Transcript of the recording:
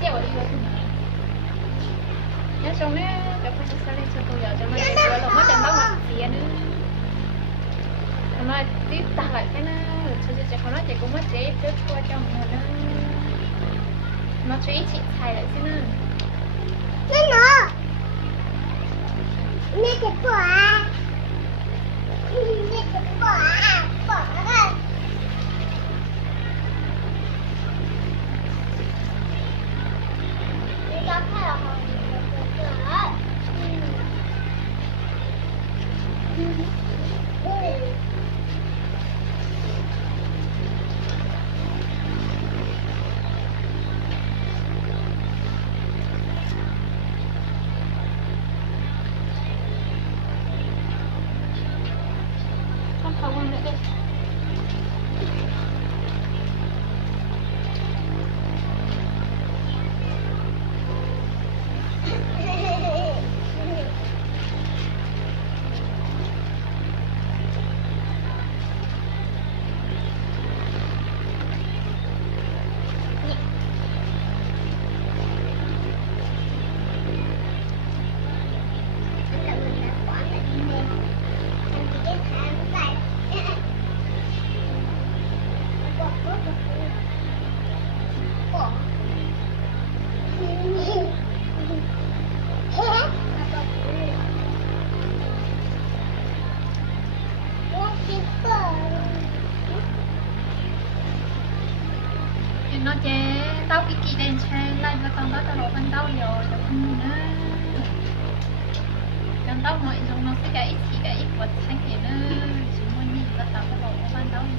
借我的一个手机。nhớ xong á, cho con sẽ lên cho tôi giờ cho nó để vừa lòng mất chẳng bao mặt tiền nữa. Nó tiếp ta lại cái nó, cho con nó chỉ cũng mất chế trước qua trong một nó chơi chị xài lại xem nữa. nó nè cái quả nè cái quả nó chế tao cái kỳ đèn xe lại và tao tao lộ bên tao rồi nữa con tao mọi dùng nó sẽ cái ít vật xanh thì nó chỉ muốn nhìn và tao lộ bên tao rồi